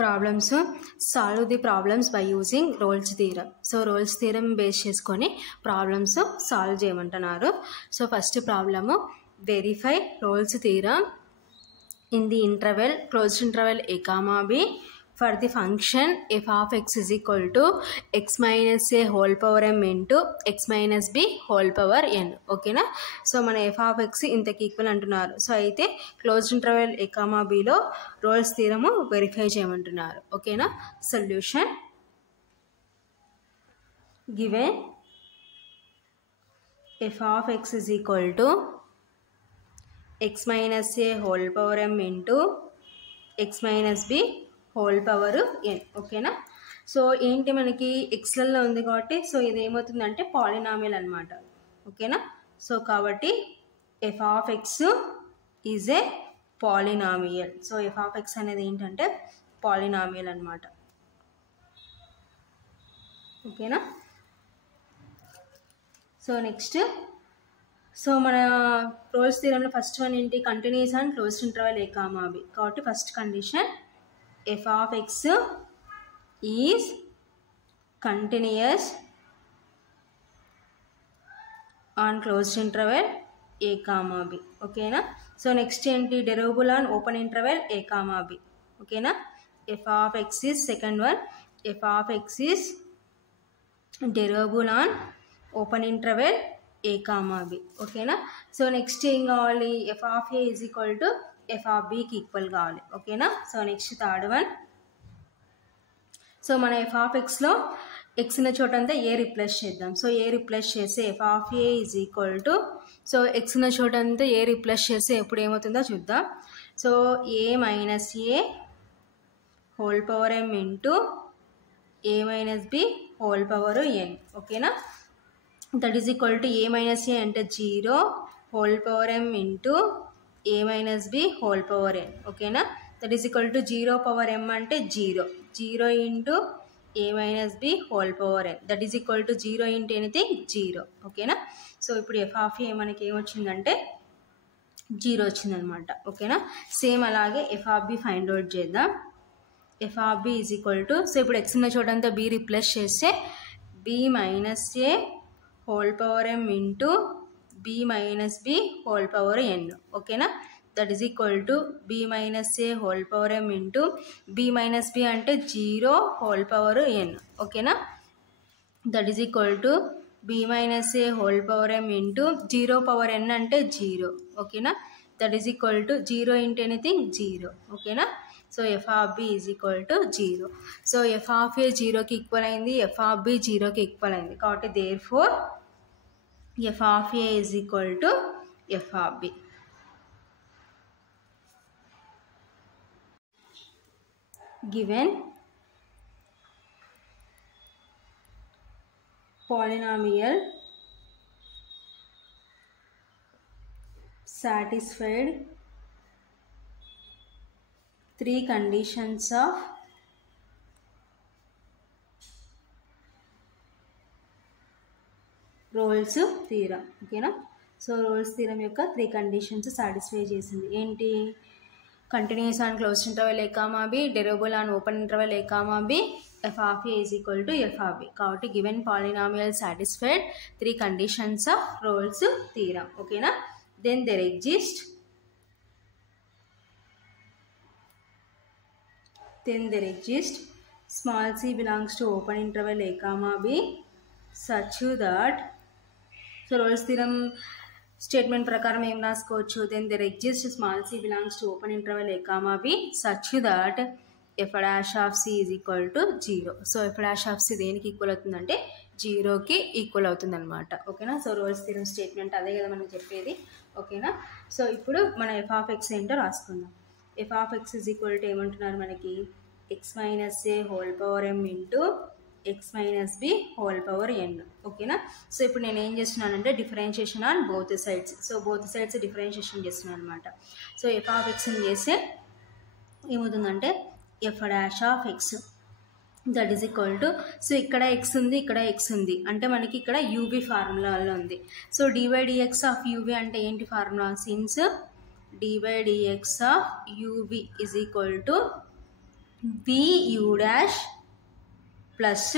Problems solve the problems by using roles theorem. So Rolle's theorem base చేసుకొని problems solve చేయమంటున్నారు. So first problem verify roles theorem in the interval closed interval a comma b for the function f of x is equal to x minus a whole power m into x minus b whole power n. ఓకేనా. So మన f of x ఇంతకి equal అంటున్నారు. So అయితే closed interval a comma b లో roles థీరము verify చేయమంటున్నారు. ఓకేనా. Solution given f of x is equal to x minus a whole power m into x minus b whole power n. ఓకేనా. So ఏంటి మనకి ఎక్స్లలో ఉంది కాబట్టి సో ఇది ఏమవుతుందంటే పాలినామియల్ అనమాట. ఓకేనా. సో కాబట్టి F of X is a polynomial. So f of X అనేది ఏంటంటే పాలినామియల్ అనమాట. ఓకేనా. సో నెక్స్ట్ సో మన రోల్స్ థీరంలో ఫస్ట్ వన్ ఏంటి, continuous and closed interval a comma b. కాబట్టి first condition f of x is continuous on closed interval a comma b. ఓకేనా. So next ఏంటి, derivable on open interval a comma b. ఓకేనా. f of x is second one, f of x is derivable on open interval a comma b. ఓకేనా. So next ఏం కావాలి, f of a is equal to f of b కి equal కావాలి. ఓకేనా. So next third one, so మన f of xలో x ఉన్న చోటంతా a replace చేద్దాం. So a replace చేస్తే f of a is equal to, so x ఉన్న చోటంతా a replace చేస్తే ఎప్పుడు ఏమవుతుందో చూద్దాం. So a minus a whole power m into a minus b whole power n. ఓకేనా. That is equal to a minus a అంటే 0 whole power m into a minus b whole power n. ఓకేనా. That is equal to 0 power m అంటే 0 into a minus b whole power n. That is equal to 0 into anything 0. ఓకేనా. So ఇప్పుడు f of a మనకి ఏమొచ్చిందంటే 0 వచ్చిందనమాట. ఓకేనా. Same అలాగే f of b find out చేద్దాం. f of b is equal to, so ఇప్పుడు x ఉన్న చోటంతా b రిప్లేస్ చేస్తే b minus a whole power m into b minus b whole power n. ఓకేనా. That is equal to b minus a whole power m into b minus b అంటే 0 whole power n. ఓకేనా. That is equal to b minus a whole power m into 0 power n అంటే 0. ఓకేనా. That is equal to 0 into anything 0. ఓకేనా. So f of b is equal to 0. So f of a 0కి equal అయింది, f of b 0కి equal అయింది. కాబట్టి therefore f of a is equal to f of b. Given polynomial satisfied three conditions of roles theorem. ఓకేనా. So Rolle's theorem యొక్క 3 conditions satisfy చేసింది. ఏంటి, continuous on closed interval a comma b, derivable on open interval a comma b, f of a is equal to f of b. కాబట్టి given polynomial satisfied 3 conditions of Rolle's theorem. ఓకేనా. Then there exist small c belongs to open interval a comma b such that, so Rolle's theorem statement ప్రకారం ఏం రాసుకోవచ్చు, then there exist small c belongs to open interval a comma b such that f dash of c is equal to 0. So f dash of c దేనికి equal అవుతుందంటే 0కి equal అవుతుంది అనమాట. ఓకేనా. So Rolle's theorem statement అదే కదా మనం చెప్పేది. ఓకేనా. సో ఇప్పుడు మన f ఆఫ్ x ఏంటో రాసుకుందాం. f of x is equal to ఏమంటున్నారు మనకి, x minus a whole power m into x minus b whole power n. ఓకేనా. సో ఇప్పుడు నేను ఏం చేస్తున్నానంటే differentiation on both sides. So both sides differentiation చేస్తున్నాను అనమాట. సో ఎఫ్ ఆఫ్ ఎక్స్ని చేస్తే ఏమవుతుందంటే F dash of x that is equal to, so ఇక్కడ ఎక్స్ ఉంది, ఇక్కడ ఎక్స్ ఉంది, అంటే మనకి ఇక్కడ యూబీ ఫార్ములాలో ఉంది. సో dydx ఆఫ్ యూబీ అంటే ఏంటి formula, since dydx of u v is equal to v u dash plus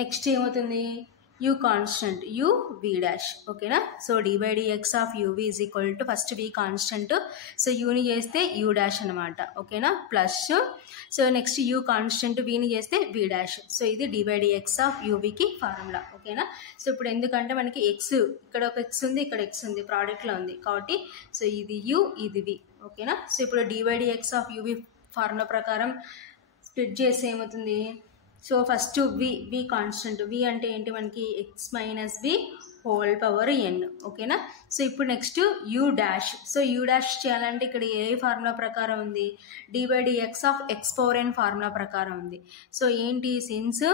next ఏమవుతుంది u constant u v dash ఓకేనా. So d by dx of uv is equal to first v constant, so యూని చేస్తే u dash అనమాట ఓకేనా, plus so next u constant vని చేస్తే v dash. So ఇది d by dx of uvకి formula ఓకేనా. సో ఇప్పుడు ఎందుకంటే మనకి x ఇక్కడ ఒక x ఉంది, ఇక్కడ x ఉంది, ప్రోడక్ట్లో ఉంది కాబట్టి సో ఇది u ఇది v ఓకేనా. సో ఇప్పుడు d by dx of uv formula ప్రకారం స్ప్లిట్ చేస్తే ఏమవుతుంది, so first v constant, v అంటే ఏంటి మనకి x minus b whole power n ఓకేనా. సో ఇప్పుడు next u dash, so u dash చేయాలంటే ఇక్కడ ఏ ఫార్ములా ప్రకారం ఉంది, d by dx of x power n formula ప్రకారం ఉంది. సో ఏంటి, since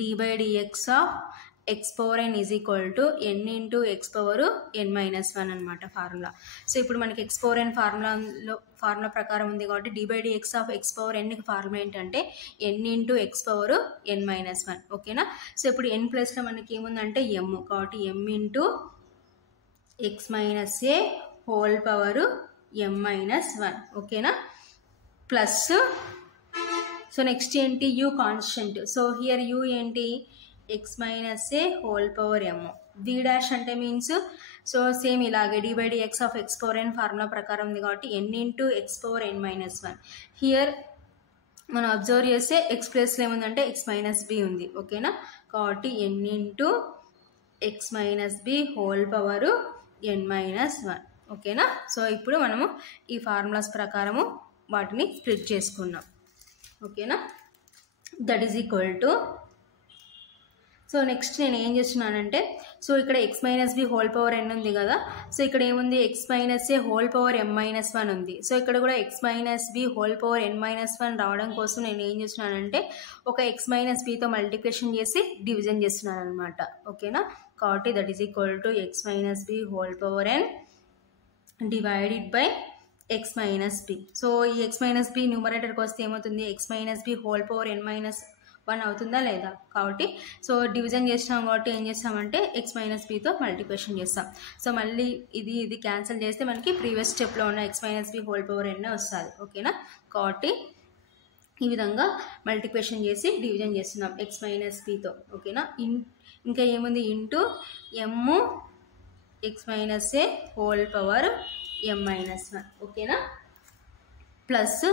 d by dx of x power n is equal to n into x power n minus one అనమాట formula. So ఇప్పుడు మనకి ఎక్స్ పవర్ ఎన్ ఫార్ములా ప్రకారం ఉంది కాబట్టి d by dx of x power ఎన్కి formula ఏంటంటే n into x power n minus one ఓకేనా. So ఇప్పుడు ఎన్ ప్లస్లో మనకి ఏముందంటే ఎమ్, కాబట్టి m into x minus a whole power m minus one ఓకేనా, ప్లస్ సో నెక్స్ట్ ఏంటి u constant, so here u ఏంటి x minus a whole power m, v dash అంటే మీన్స్ సో సేమ్ ఇలాగే d by dx of x power n formula ప్రకారం ఉంది కాబట్టి n into x power n minus one. Here మనం observe చేస్తే x ప్లస్లో ఏముందంటే ఎక్స్ మైనస్ బి ఉంది ఓకేనా, కాబట్టి n into x minus b whole power n minus one ఓకేనా. సో ఇప్పుడు మనము ఈ ఫార్ములాస్ ప్రకారము వాటిని స్ప్లిట్ చేసుకున్నాం ఓకేనా. That is equal to, so next నేను ఏం చేస్తున్నానంటే సో ఇక్కడ x minus b whole power n ఉంది కదా, సో ఇక్కడ ఏముంది x minus a whole power m minus one ఉంది. సో ఇక్కడ కూడా x minus b whole power n minus one రావడం కోసం నేను ఏం చేస్తున్నానంటే ఒక ఎక్స్ మైనస్ బితో మల్టిప్లికేషన్ చేసి డివిజన్ చేస్తున్నాను అనమాట ఓకేనా. కాబట్టి that is equal to x minus b whole power n divided by x minus b. So ఈ ఎక్స్ మైనస్ బి న్యూమరేటర్కి వస్తే ఏమవుతుంది x minus b whole power n minus one అవుతుందా లేదా, కాబట్టి సో డివిజన్ చేస్తాం కాబట్టి ఏం చేస్తామంటే ఎక్స్ మైనస్ బితో మల్టిప్లికేషన్ చేస్తాం. సో మళ్ళీ ఇది క్యాన్సిల్ చేస్తే మనకి ప్రీవియస్ స్టెప్లో ఉన్న x minus b whole power n వస్తుంది ఓకేనా. కాబట్టి ఈ విధంగా మల్టిప్లికేషన్ చేసి డివిజన్ చేస్తున్నాం ఎక్స్ మైనస్ బితో ఓకేనా. ఇంకా ఏముంది into m x minus a whole power m minus one ఓకేనా, plus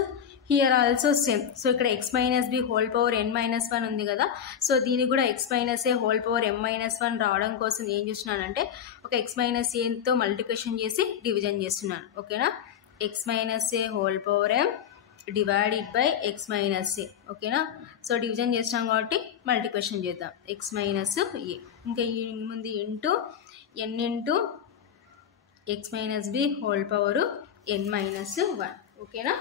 here also same. So ఇక్కడ x minus b whole power n minus one ఉంది కదా, సో దీనికి కూడా x minus a whole power m minus one రావడం కోసం ఏం చేస్తున్నానంటే ఒక ఎక్స్ మైనస్ ఏతో మల్టిప్లికేషన్ చేసి డివిజన్ చేస్తున్నాను ఓకేనా. X minus a whole power m divided by x minus a ఓకేనా. సో డివిజన్ చేస్తాం కాబట్టి మల్టిప్లికేషన్ చేద్దాం ఎక్స్ మైనస్ ఏ, ఇంకా ముందు into n into x minus b whole power n minus one ఓకేనా.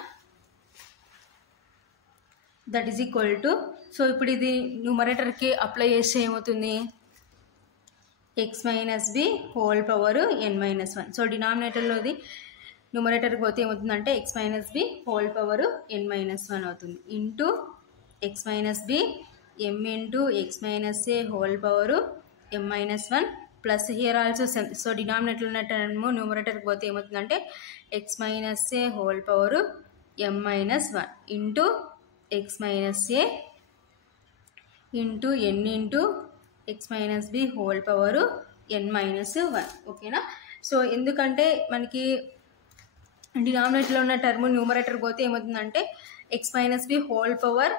That is equal to, so ఇప్పుడు ఇది న్యూమరేటర్కి అప్లై చేస్తే ఏమవుతుంది x minus b whole power n minus one. So డినామినేటర్లోది న్యూమరేటర్కి పోతే ఏమవుతుందంటే x minus b whole power n minus one అవుతుంది into x minus b m into x minus a whole power m minus one plus here also same. So denominator ఉన్న term న్యూమరేటర్కి పోతే ఏమవుతుందంటే x minus a whole power m minus one into x minus a into n into x minus b whole power n minus one ఓకేనా. So ఎందుకంటే మనకి డినామినేటర్లో ఉన్న term numerator పోతే ఏమవుతుందంటే x minus b whole power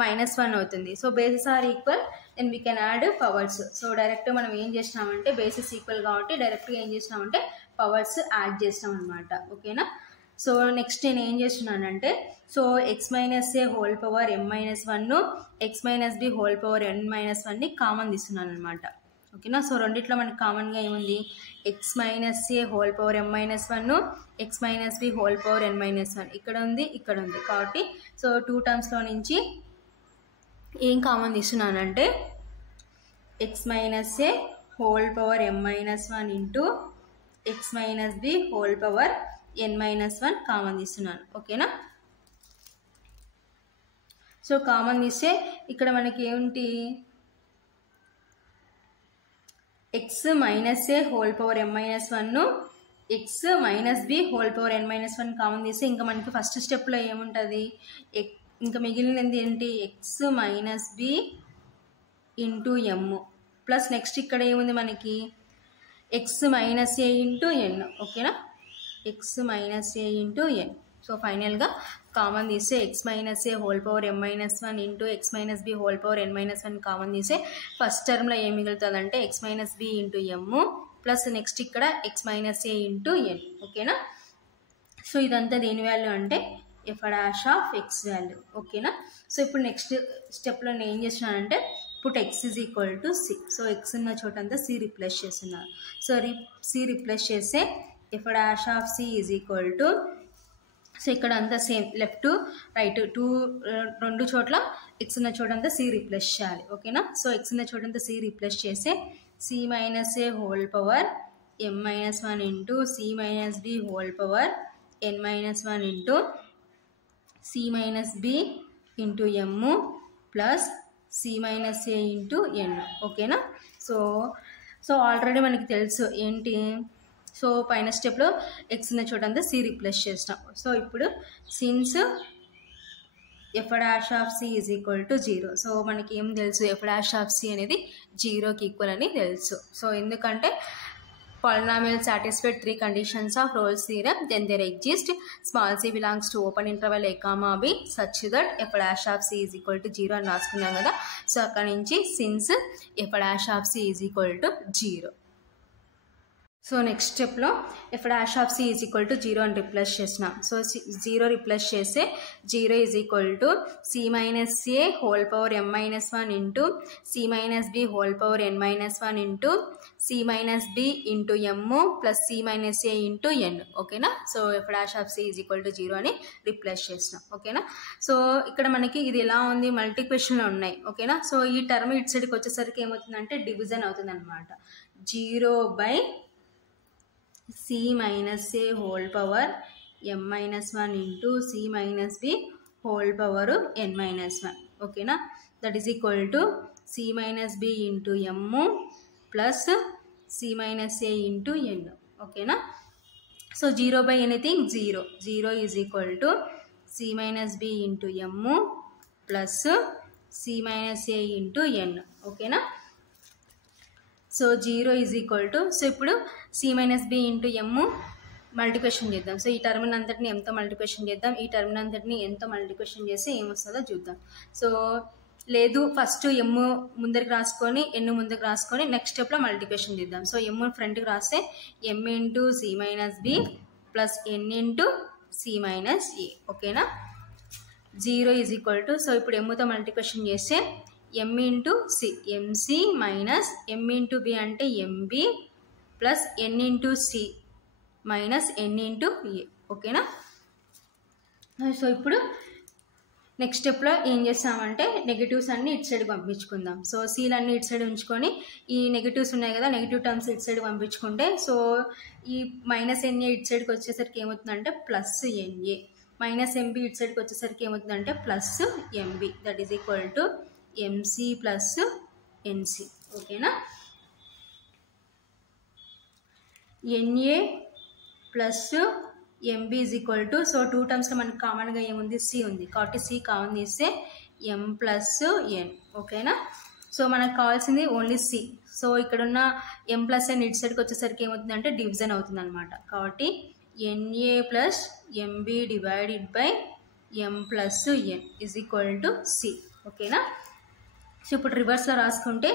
minus one అవుతుంది. So basis are equal then we can add powers. So direct మనం ఏం చేసినామంటే బేసిస్ ఈక్వల్ కాబట్టి డైరెక్ట్గా ఏం చేసినామంటే పవర్స్ యాడ్ చేసినాం అనమాట ఓకేనా. సో నెక్స్ట్ నేను ఏం చేస్తున్నానంటే so x minus a whole power m minus one x minus b whole power n minus వన్ని కామన్ తీస్తున్నాను అనమాట ఓకేనా. సో రెండిట్లో మనకి కామన్గా ఏముంది x minus a whole power m minus one x minus b whole power n minus one ఇక్కడ ఉంది ఇక్కడ ఉంది కాబట్టి సో టూ టర్మ్స్లో నుంచి ఏం కామన్ తీస్తున్నానంటే x minus a whole power m minus one into x minus b whole power n minus one common తీస్తున్నాను ఓకేనా. సో కామన్ తీస్తే ఇక్కడ మనకి ఏమిటి x minus a whole power m minus one x minus b whole power n minus 1 common తీస్తే ఇంకా మనకి first స్టెప్లో ఏముంటుంది, ఇంకా మిగిలినది ఏంటి, x minus b into m plus next ఇక్కడ ఏముంది మనకి x minus a into n. ఓకేనా, x minus a into n. So ఫైనల్గా కామన్ తీస్తే x minus a whole power m minus 1 into x minus b whole power n minus 1 common తీస్తే first టర్మ్లో ఏం మిగులుతుందంటే x minus b into m plus next ఇక్కడ x minus a into n. ఓకేనా, so ఇదంతా దేని value అంటే f dash of x value. ఓకేనా, సో ఇప్పుడు నెక్స్ట్ స్టెప్లో నేను ఏం చేస్తున్నానంటే put X is equal to c. So x ఉన్న చోటంతా సి రిప్లేస్ చేస్తున్నాను. సో సి రిప్లేస్ చేస్తే f dash of c is equal to, so ఇక్కడ అంతా సేమ్ లెఫ్ట్ రైట్ రెండు చోట్ల ఎక్స్ ఉన్న చోటంతా సి రిప్లేస్ చేయాలి. ఓకేనా, సో ఎక్స్ ఉన్న చోటంతా సి రిప్లేస్ చేస్తే c minus a whole power m minus 1 into c minus b whole power n minus 1 into c minus b into m plus c minus a into n. ఓకేనా, so already మనకి తెలుసు ఏంటి, so పైన స్టెప్లో x ఉన్న చోటంతా c replace చేస్తాం. So ఇప్పుడు since f dash of c is equal to 0. So మనకి ఏం తెలుసు, ఎఫ్ డాష్ ఆఫ్ సి అనేది 0కి ఈక్వల్ అని తెలుసు. సో ఎందుకంటే polynomial satisfied 3 conditions of Rolle's theorem, then there exists small c belongs to open interval a comma b such that f dash of c is equal to 0 అని రాసుకున్నాం కదా. So అక్కడ నుంచి since f dash of c is equal to 0. So next స్టెప్లో f dash of c is equal to 0 అని replace చేసినాం. So 0 replace చేస్తే 0 is equal to c minus a whole power m minus 1 into c minus b whole power n minus 1 into c minus b into m plus c minus a into n. ఓకేనా, so f dash of c is equal to 0 అని replace చేసినాం. ఓకేనా, so ఇక్కడ మనకి ఇది ఎలా ఉంది, మల్టిప్లికేషన్లో ఉన్నాయి. ఓకేనా, సో ఈ టర్మ్ ఇటు సైడ్కి వచ్చేసరికి ఏమవుతుందంటే డివిజన్ అవుతుంది అనమాట. 0 by c minus a whole power m minus 1 into c minus b whole power n minus 1. ఓకేనా, that is equal to c minus b into m plus c minus a into n. ఓకేనా, so 0 by anything 0. 0 is equal to c minus b into m plus c minus a into n. ఓకేనా, so 0 is equal to, so ఇప్పుడు c minus b into ఎమ్ multiplication చేద్దాం. So ఈ టర్మిన్ అంతటిని ఎంతో multiplication చేద్దాం, ఈ టర్మిన్ అంతటిని ఎంతో మల్టిప్లికేషన్ చేస్తే ఏమొస్తుందో చూద్దాం. సో లేదు ఫస్ట్ ఎమ్ ముందరికి రాసుకొని ఎన్ ముందుకు రాసుకొని నెక్స్ట్ స్టెప్లో మల్టిప్లికేషన్ చేద్దాం. సో ఎమ్ ఫ్రంట్కి రాస్తే m into c minus b plus n into c minus a. ఓకేనా, 0 ఈజ్ ఈక్వల్ టు, సో ఇప్పుడు ఎమ్తో మల్టిప్లికేషన్ చేస్తే ఎమ్ ఇంటూ సి ఎంసి మైనస్ ఎమ్ ఇంటూ బి అంటే MB plus n into c minus ఎన్ into ఏ. ఓకేనా, so ఇప్పుడు next స్టెప్లో ఏం చేస్తామంటే negatives అన్నీ ఇటు సైడ్ పంపించుకుందాం. సో సీలు అన్నీ ఇటు సైడ్ ఉంచుకొని ఈ నెగిటివ్స్ ఉన్నాయి కదా, నెగిటివ్ టర్మ్స్ ఇటు సైడ్ పంపించుకుంటే సో ఈ మైనస్ ఎన్ఏ ఇటు సైడ్కి వచ్చేసరికి ఏమవుతుందంటే ప్లస్ ఎన్ఏ, మైనస్ ఎంబి ఇటు సైడ్కి వచ్చేసరికి ఏమవుతుందంటే plus m b, that is equal to m c plus n c. ఓకేనా, n a plus m b is equal to, so 2 టర్మ్స్లో మనకు కామన్గా ఏముంది, సి ఉంది కాబట్టి సి కామన్ తీస్తే ఎం ప్లస్ ఎన్. ఓకేనా, సో మనకు కావాల్సింది ఓన్లీ సి. సో ఇక్కడున్న ఎం ప్లస్ ఎన్ ఇటు సైడ్కి వచ్చేసరికి ఏమవుతుందంటే డివిజన్ అవుతుంది అనమాట. కాబట్టి n a plus m b divided by m plus n is equal to c. ఓకేనా, సో ఇప్పుడు రివర్స్లో రాసుకుంటే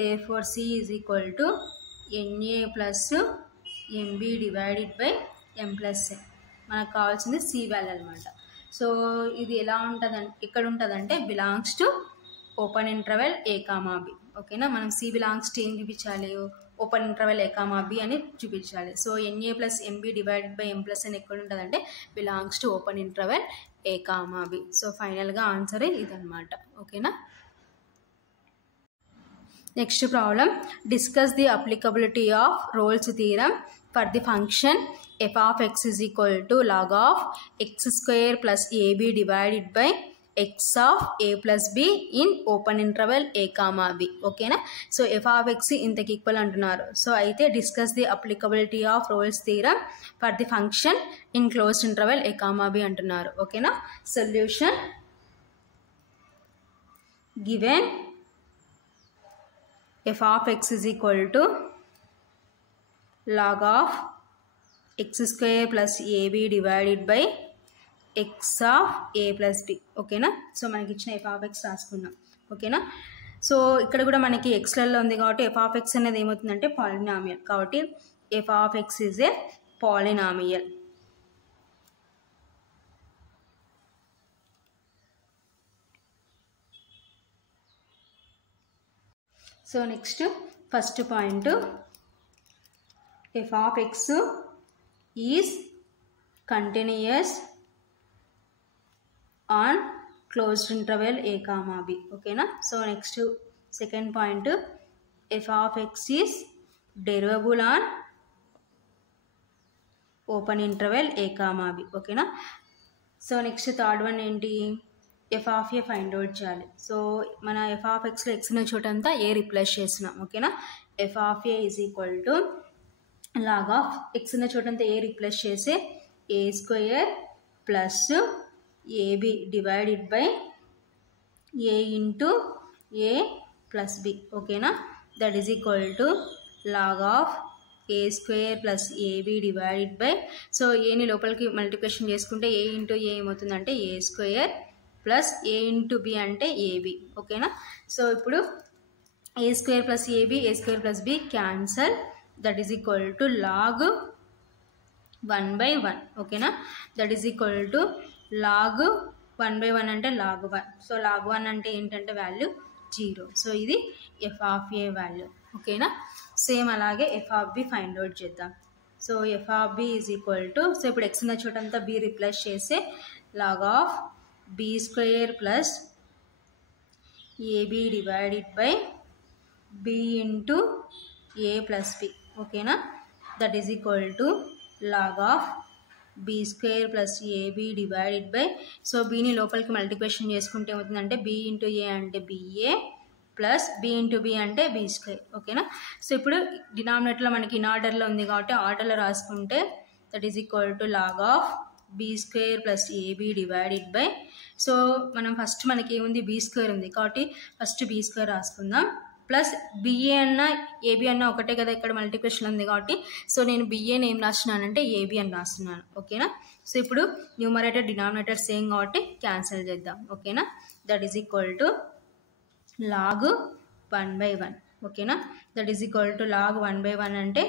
therefore c is equal to n a plus m b divided by m plus n. మనకు కావాల్సింది సి వాల్యూ అనమాట. సో ఇది ఎలా ఉంటుందంటే ఎక్కడ ఉంటుందంటే belongs to open interval a comma b. ఓకేనా, మనం సి బిలాంగ్స్ టు ఏం చూపించాలి, open interval a comma b అని చూపించాలి. So n a plus m b divided by m plus n ఎక్కడ ఉంటుందంటే belongs to open interval a comma b. So ఫైనల్గా answer ఇదన్నమాట. ఓకేనా, next problem, discuss the applicability of Rolle's theorem for the function f of x is equal to log of x square plus ab divided by x of a plus b in open interval a comma b. ఓకేనా. So f of x ఇంతకి equal అంటున్నారు. So అయితే discuss the applicability of Rolle's theorem for the function in closed interval a comma b అంటున్నారు. ఓకేనా. Solution given f of x is equal to log of x square plus ab divided by x of a plus b. ఓకేనా. So మనకి ఇచ్చిన f of x రాసుకున్నాం. ఓకేనా. So ఇక్కడ కూడా మనకి ఎక్స్లలో ఉంది కాబట్టి f of x అనేది ఏమవుతుందంటే పాలినామియల్. కాబట్టి f of x is a polynomial. So next first point, f of x is continuous on closed interval a comma b. ఓకేనా. So next second point, f of x is derivable on open interval a comma b. ఓకేనా. So next third one ఏంటి, f of a find out చేయాలి. So మన f of xలో x ఉన్న చోటంతా a replace చేస్తున్నాం. ఓకేనా. f of a is equal to log of x ఉన్న చోటంతా a replace చేసి a square plus ab divided by a into a plus b. ఓకేనా. That is equal to log of a square plus ab divided by, so ఏని లోపలికి multiplication చేసుకుంటే a into a ఏమవుతుందంటే a square plus a into b అంటే ab. ఓకేనా. So ఇప్పుడు a square plus ab, a square plus b cancel. That is equal to log 1/1. ఓకేనా. That is equal to log 1/1 అంటే log 1. So log 1 అంటే ఏంటంటే value 0. So ఇది f of a value. ఓకేనా. Same అలాగే f of b find out చేద్దాం. So f of b is equal to, so ఇప్పుడు x ఉన్న చోటంతా b రిప్లేస్ చేస్తే log of b square plus ab divided by b into a plus b. ఓకేనా. That is equal to log of b square plus ab divided by, so bని లోపలికి multiplication చేసుకుంటే ఏమవుతుందంటే b into a అంటే ba plus b into b అంటే b square. ఓకేనా. So ఇప్పుడు డినామినేటర్లో మనకి ఇన్ ఆర్డర్లో ఉంది కాబట్టి ఆర్డర్లో రాసుకుంటే that is equal to log of b square plus ab divided by, so మనం ఫస్ట్ మనకి ఏముంది b స్క్వేర్ ఉంది కాబట్టి ఫస్ట్ b స్క్వేర్ రాసుకుందాం, ప్లస్ బిఏ అన్న ఏబి అన్న ఒకటే కదా, ఇక్కడ మల్టిప్లికేషన్ ఉంది కాబట్టి సో నేను బిఏని ఏం రాస్తున్నానంటే ఏబి అని రాస్తున్నాను. ఓకేనా. సో ఇప్పుడు న్యూమరేటర్ డినామినేటర్ సేమ్ కాబట్టి క్యాన్సిల్ చేద్దాం. ఓకేనా. That is equal to log 1/1. ఓకేనా. That is equal to log 1/1 అంటే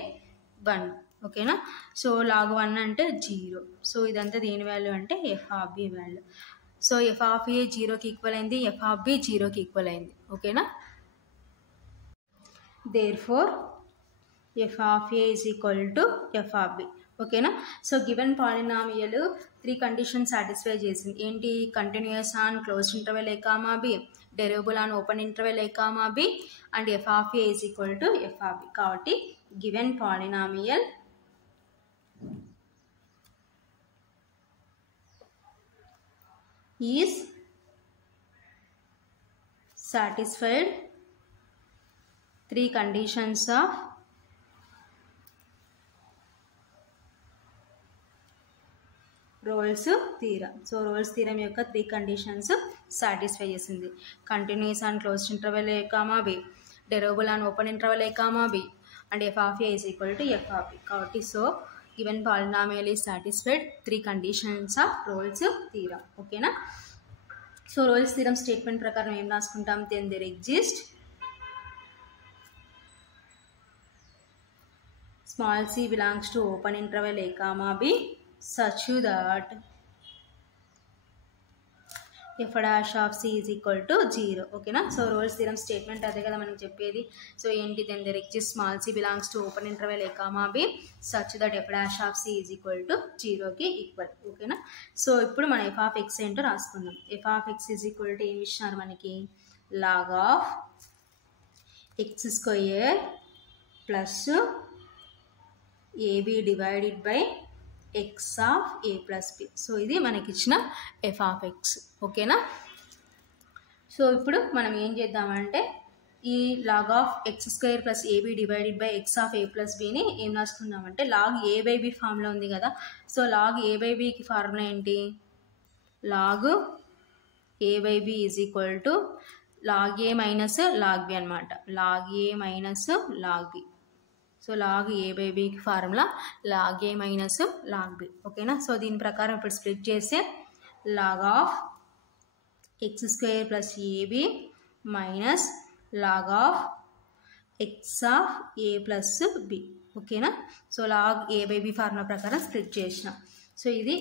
1. ఓకేనా. సో log 1 అంటే 0. సో ఇదంతా దేని వాల్యూ అంటే f of b value. So f of a 0కి ఈక్వల్ అయింది, f of b 0కి ఈక్వల్ అయింది. ఓకేనా. Therefore f of a is equal to f of b. ఓకేనా. So given polynomial 3 condition satisfy చేసింది. ఏంటి, continuous on closed interval a comma b, derivable on open interval a comma b and f of a is equal to f of b. కాబట్టి given polynomial is satisfied 3 conditions of roles theorem. So Rolle's theorem యొక్క 3 conditions satisfy చేసింది. Continuous on closed interval a comma b, derivable on open interval a comma b and f of a is equal to f of b. కాబట్టి so given polynomial is satisfied 3 conditions of Rolle's theorem. ఓకేనా. So Rolle's theorem statement ప్రకారం ఏం రాసుకుంటాం, then there exist small c belongs to open interval a comma b such that f dash of c is equal to 0. ఓకేనా. So Rolle's theorem statement అదే కదా మనకి చెప్పేది. So ఏంటి, then there exist small c belongs to open interval a comma b such that f dash of c is equal to 0కి equal. ఓకేనా. So ఇప్పుడు మనం f of x ఏంటో రాసుకుందాం. f of x is equal to ఏమి ఇచ్చినారు మనకి, log of x square plus ab divided by x of a plus b. So ఇది మనకి ఇచ్చిన f of x. ఓకేనా. సో ఇప్పుడు మనం ఏం చేద్దామంటే ఈ log of x square plus a b divided by x of a plus బిని ఏం రాసుకుందామంటే log a by b formula ఉంది కదా. సో లాగ్ ఏ బై బికి ఫార్ములా ఏంటి? Log a by b is equal to log a minus log b అనమాట. Log a minus log b. So log a by బికి formula log a minus log b. ఓకేనా. So దీని ప్రకారం ఇప్పుడు split చేస్తే log of x square plus a b minus log of x of a plus b. ఓకేనా. So log a by b formula ప్రకారం split చేసిన. So ఇది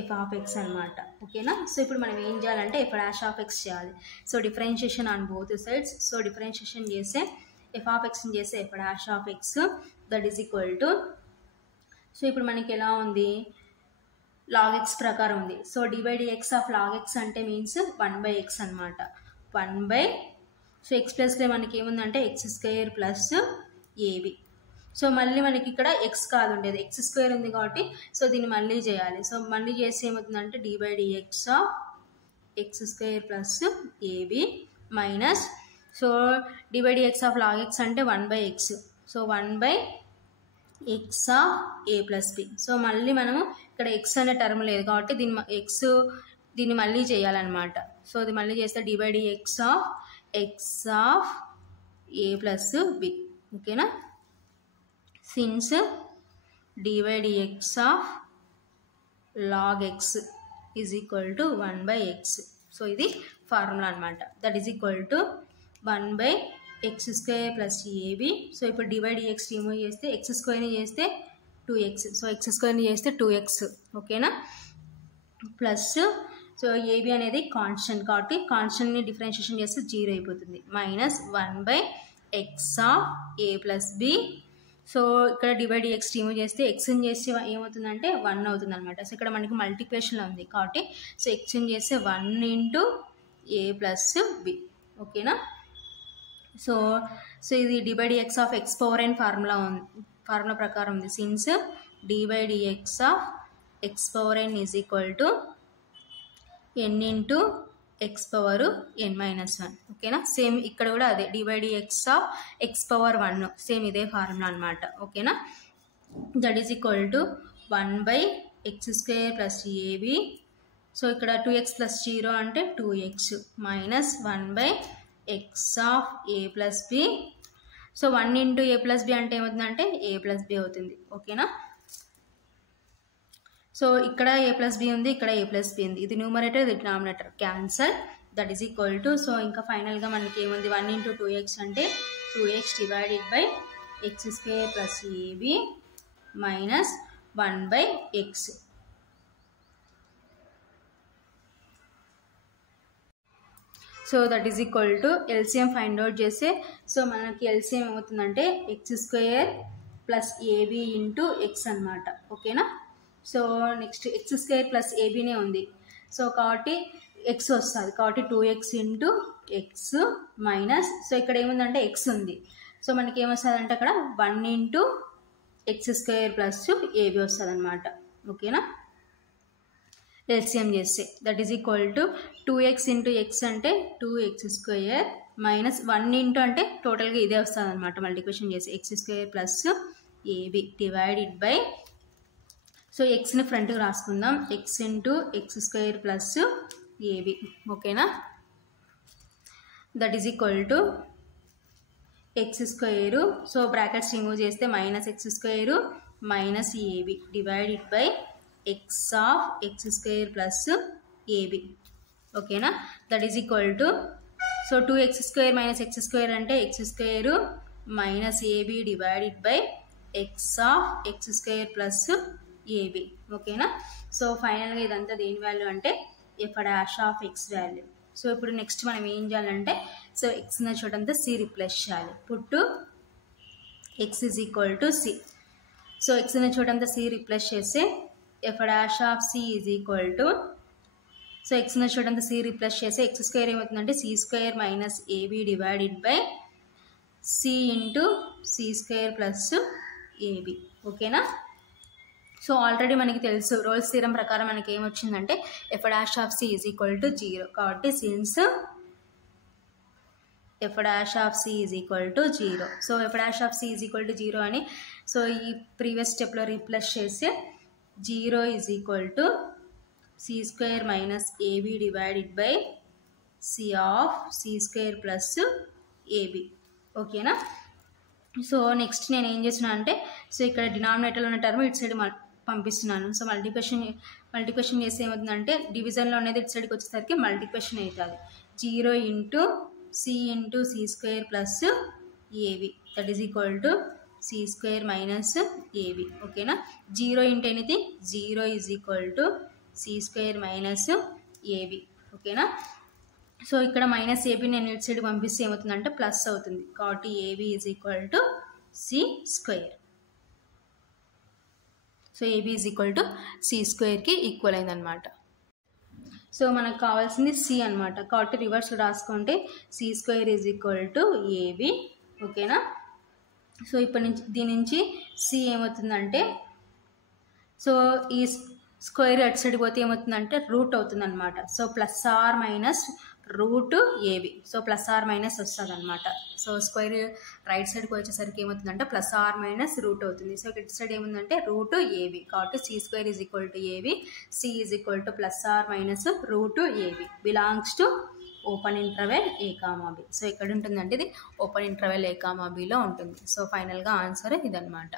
ఎఫ్ ఆఫ్ ఎక్స్ అనమాట. ఓకేనా. సో ఇప్పుడు మనం ఏం చేయాలంటే ఎఫ్ డాష్ ఆఫ్ ఎక్స్ చేయాలి. So differentiation on both sides. So differentiation చేస్తే ఎఫ్ ఆఫ్ ఎక్స్ని చేస్తే f dash of x that is equal to, so ఇప్పుడు మనకి ఎలా ఉంది? లాగ్ ఎక్స్ ప్రకారం ఉంది. So divide x of log x అంటే మీన్స్ 1/x అనమాట. 1/, సో ఎక్స్ ప్లస్లో మనకి ఏముందంటే x square plus a b. So మళ్ళీ మనకి ఇక్కడ ఎక్స్ కాదు ఉండేది, ఎక్స్ స్క్వేర్ ఉంది కాబట్టి సో దీన్ని మళ్ళీ చేయాలి. సో మళ్ళీ చేస్తే ఏమవుతుందంటే divide x of x square plus a b minus, so divide x of log x అంటే 1/x. So 1/x of a plus b. So మళ్ళీ మనము ఇక్కడ ఎక్స్ అనే టర్మ్ లేదు కాబట్టి దీన్ని మళ్ళీ చేయాలన్నమాట. సో అది మళ్ళీ చేస్తే divide x of a plus b. ఓకేనా. Since divide x of log x is equal to 1/x. So ఇది ఫార్ములా అనమాట. That is equal to 1/x square plus a b. So ఇప్పుడు డివైడ్ ఎక్స్ రిమూవ్ చేస్తే x స్క్వేర్ని చేస్తే 2x. So x స్క్వేర్ని చేస్తే 2x. ఓకేనా. ప్లస్, సో ఏబి అనేది కాన్స్టెంట్ కాబట్టి కాన్స్టెంట్ని డిఫరెన్షియేషన్ చేస్తే 0 అయిపోతుంది. Minus 1/x of a plus b. So ఇక్కడ డివైడ్ ఎక్స్ రిమూవ్ చేస్తే ఎక్స్ని చేస్తే ఏమవుతుందంటే 1 అవుతుంది అనమాట. సో ఇక్కడ మనకి మల్టిప్లికేషన్లో ఉంది కాబట్టి సో ఎక్స్ని చేస్తే 1 ఇంటూ ఏ ప్లస్ బి. ఓకేనా. సో ఇది divide x of x power n formula ప్రకారం ఉంది. Since divide x of x power n is equal to n into x power n minus 1. ఓకేనా. సేమ్ ఇక్కడ కూడా అదే divide x of x power 1, same ఇదే formula అనమాట. ఓకేనా. That is equal to 1/x square plus a b. So ఇక్కడ 2x plus 0 అంటే 2x minus 1/x of a plus b. So 1 into a plus b అంటే ఏమవుతుందంటే ఏ ప్లస్ బి అవుతుంది. ఓకేనా. So ఇక్కడ ఏ ప్లస్ బి ఉంది, ఇక్కడ ఏ ప్లస్ బి ఉంది. ఇది న్యూమరేటర్, ఇది denominator cancel. That is equal to, so ఇంకా ఫైనల్గా మనకి ఏముంది? 1 ఇంటూ 2x అంటే 2x divided by x square plus a b minus 1/x. So that is equal to LCM find out చేస్తే సో మనకి ఎల్సిఎం ఏమవుతుందంటే x square plus a b into x అనమాట. ఓకేనా. So next x square plus ఏబీనే ఉంది. So కాబట్టి X వస్తుంది కాబట్టి 2x into x minus, so ఇక్కడ ఏముందంటే ఎక్స్ ఉంది. సో మనకి ఏమొస్తుంది అంటే అక్కడ 1 into x square plus AB వస్తుంది అనమాట. ఓకేనా. ఎల్సిఎం చేస్తే that is equal to 2x into X అంటే 2x స్క్వేర్ మైనస్ 1 ఇంటూ అంటే టోటల్గా ఇదే వస్తుంది అనమాట. మల్టిప్లికేషన్ చేసి x square plus a b divided by, so ఎక్స్ని ఫ్రంట్కి రాసుకుందాం, x into x square plus a b. ఓకేనా. That is equal to x square, so brackets remove చేస్తే minus x square minus a b divided by x of x square plus a b. ఓకేనా. That is equal to, so 2x square minus x square అంటే x square minus a b divided by x of x square plus a b. ఓకేనా. So ఫైనల్గా ఇదంతా దేని value అంటే f dash of x value. So ఇప్పుడు next మనం ఏం చేయాలంటే సో ఎక్స్ ఉన్న చోటంతా సి రిప్లేస్ చేయాలి. Put x is equal to c. So x ఉన్న చోటంతా సి రిప్లేస్ చేస్తే f dash of c is equal to, so x ఉన్న చోటంతా సి రిప్లేస్ చేస్తే ఎక్స్ స్క్వేర్ ఏమవుతుందంటే c square minus a b divided by c into c square plus a b. ఓకేనా. So already మనకి తెలుసు రోల్స్ థీరం ప్రకారం మనకి ఏమొచ్చిందంటే f dash of c is equal to 0 కాబట్టి since f dash of c is equal to 0. So f dash of c is equal to 0 అని so ఈ previous స్టెప్లో రీప్లేస్ చేస్తే 0 is equal to c square minus a b divided by c of c square plus a b. ఓకేనా. So next నేను ఏం చేసిన అంటే so ఇక్కడ డినామినేటర్లో ఉన్న టర్మ్ ఇటు సైడ్ పంపిస్తున్నాను. సో మల్టిప్లికేషన్ చేస్తే ఏమవుతుందంటే డివిజన్లో అనేది ఇటు సైడ్కి వచ్చేసరికి మల్టిప్లికేషన్ అవుతుంది. 0 into c into c square plus a b that is equal to c square minus a b. ఓకేనా. 0 into anything 0 is equal to c square minus a b. ఓకేనా. సో ఇక్కడ మైనస్ ఏబి నేను ఇటు సైడ్ పంపిస్తే ఏమవుతుందంటే ప్లస్ అవుతుంది. కాబట్టి a b is equal to c square. So a b is equal to c స్క్వేర్కి ఈక్వల్ అయిందనమాట. సో మనకు కావాల్సింది సి అనమాట. కాబట్టి రివర్స్ రాసుకుంటే c square is equal to a b. ఓకేనా. సో ఇప్పటి నుంచి దీని నుంచి సి ఏమవుతుందంటే సో ఈ స్క్వేర్ అటు సైడ్ పోతే ఏమవుతుందంటే రూట్ అవుతుంది అనమాట. So plus or minus root a b. So plus or minus వస్తుంది అనమాట. సో స్క్వేర్ రైట్ సైడ్కి వచ్చేసరికి ఏమవుతుందంటే ప్లస్ ఆర్ మైనస్ రూట్ అవుతుంది. సో ఇటు సైడ్ ఏముందంటే రూట్ ఏబి. కాబట్టి c square is equal to a b. C is equal to plus or minus root a b belongs to open interval a comma b. So ఎక్కడ ఉంటుందంటే ఇది open interval a comma బిలో ఉంటుంది. So ఫైనల్గా answer ఇదనమాట.